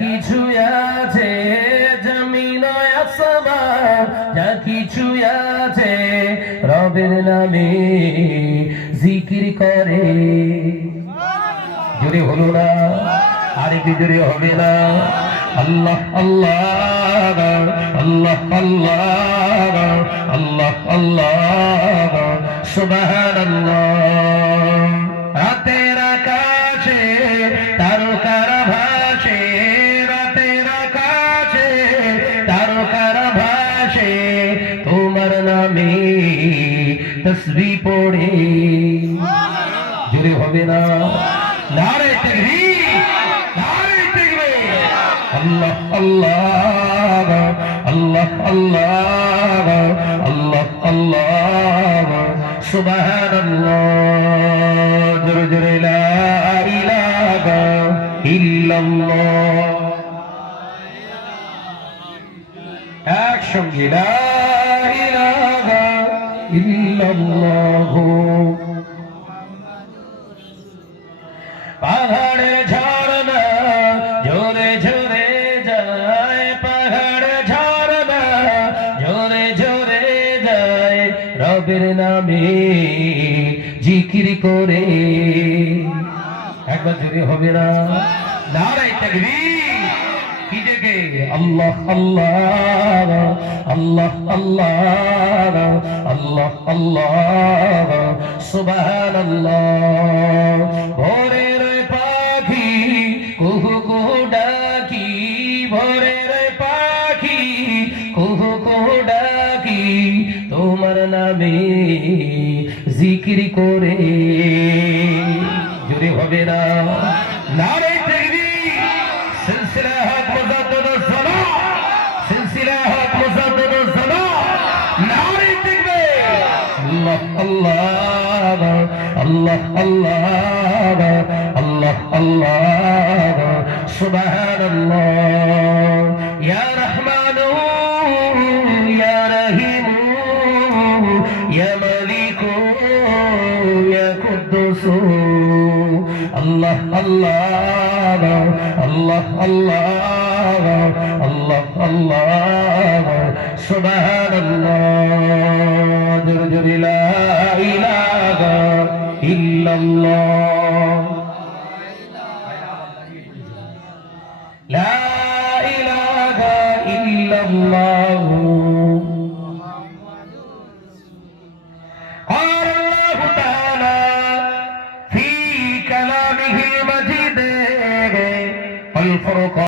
কিছু আছে জমিন আসমান, যা কিছু আছে রবের নামে জিকির করে। জোরে হলো না, আরে কি জোরে হবে না? আল্লাহ আল্লাহ আল্লাহ আল্লাহ আল্লাহ আল্লাহ সুবহানাল্লাহ। রাতের আকাশে তারকারা ভাসে, রাতের আকাশে তারকারা ভাসে, তোমার নামে তসবিহ পড়ে। জোরে হবে না? নারে তাকবীর, নারে তাকবীর। আল্লাহ আল্লাহ আল্লাহ আল্লাহ আল্লাহ আল্লাহ সুবহানাল্লাহ। জোরে জোরে লা ইলাহা ইল্লাল্লাহ। একসঙ্গে লা ইলাহা ইল্লাল্লাহ। পাহাড়ের ঝর্ণা ঝরে ঝরে যায়, পাহাড়ের ঝর্ণা ঝরে ঝরে যায়, রবের নামে জিকির করে। একবার জোরে হবে না? নারে তাকবীর। কি দেখে? আল্লাহ আল্লাহ আল্লাহ আল্লাহ আল্লাহ আল্লাহ সুবহানাল্লাহ। ভোরের পাখি কুহু কুহু ডাকি, ভোরের পাখি কুহু কুহু ডাকি, তোমার নামে জিকির করে। জোরে হবে না? নারে তাকবীর। সিলসিলা হক মুজাদ্দিদুস সালাহ, সিলসিলা হক মুজাদ্দিদুস সালাহ। নারে তাকবীর। আল্লাহ আল্লাহ আল্লাহ আল্লাহ আল্লাহ আল্লাহ সুবহানাল্লাহ। ইয়া রহমানু ইয়া রহিমু ইয়া মালিকু ইয়া কুদ্দুসু। আল্লাহ আল্লাহ আল্লাহ আল্লাহ আল্লাহ আল্লাহ সুবহানাল্লাহ। জোরে জোরে লা ইলাহা ইল্লাল্লাহ। লা ইলাহা ইল্লাল্লাহ।